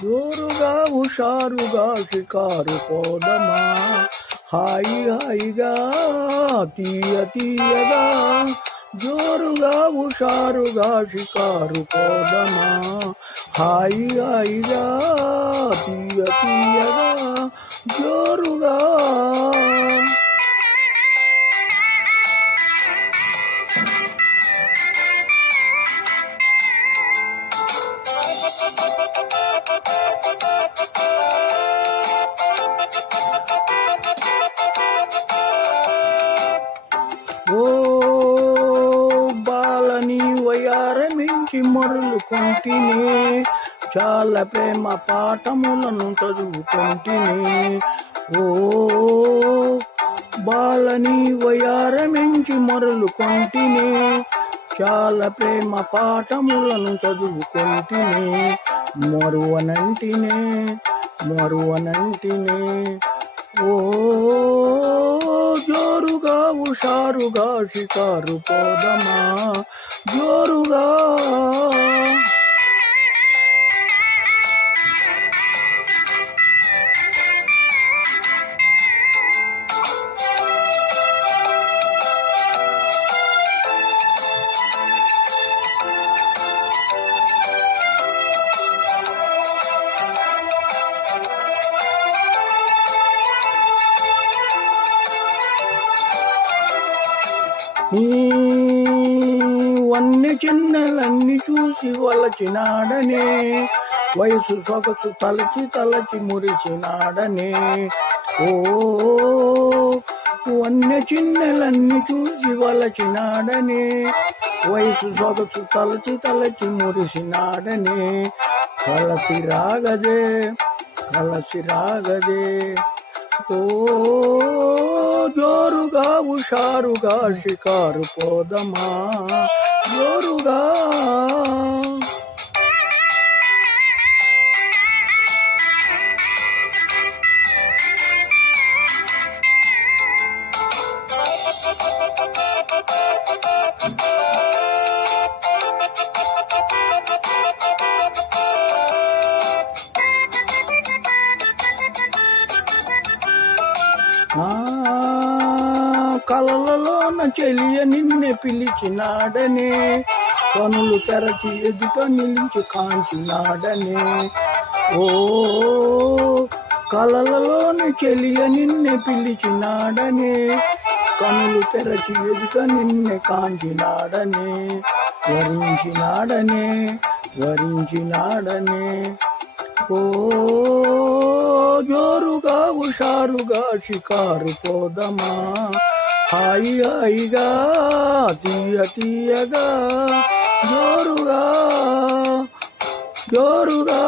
జోరుగా హుషారుగా షికారు పోదమా, హాయి హాయిగా తీయ తీయగా. జోరుగా హుషారుగా షికారు పోదమా, హాయి హాయిగా తీయ తీయగా. జోరుగా ఓ బాలని వయారమించి మొరలు కొంటినే, చాలా ప్రేమ పాఠములను చదువుకుంటినే. ఓ బాలని వయారమించి మొరలు కొంటినే, చాలా ప్రేమ పాఠములను చదువుకుంటినే. మరువనంటినే మరువనంటినే. ఓ జోరుగా హుషారుగా షికారు పోదమా, జోరుగా. వన్ని చిన్నలన్నీ చూసి వలచినాడనే, వయసు సొగసు తలచి తలచి మురిసినాడనే. ఓ వన్య చిన్నలన్నీ చూసి వలచినాడనే, వయసు సొగసు తలచి తలచి మురిసినాడనే. కలసి రాగదే కలసి రాగదే. ఓ జోరుగా హుషారుగా షికారు పోదమా, జోరుగా. నా కలలలోన చెలియ నిన్నే పిలిచినాడనే, కనులు తెరచి ఎదుట నిలిచి కాంచినాడనే. ఓ కలలలోన చెలియ నిన్నే పిలిచినాడనే, కనులు తెరచి ఎదుట నిన్నే కాంచినాడనే. వరించినాడనే వరించినాడనే. ఓ జోరుగా హుషారుగా షికారు పోదమా, హాయి హాయిగా తీయ తీయగా. జోరుగా జోరుగా.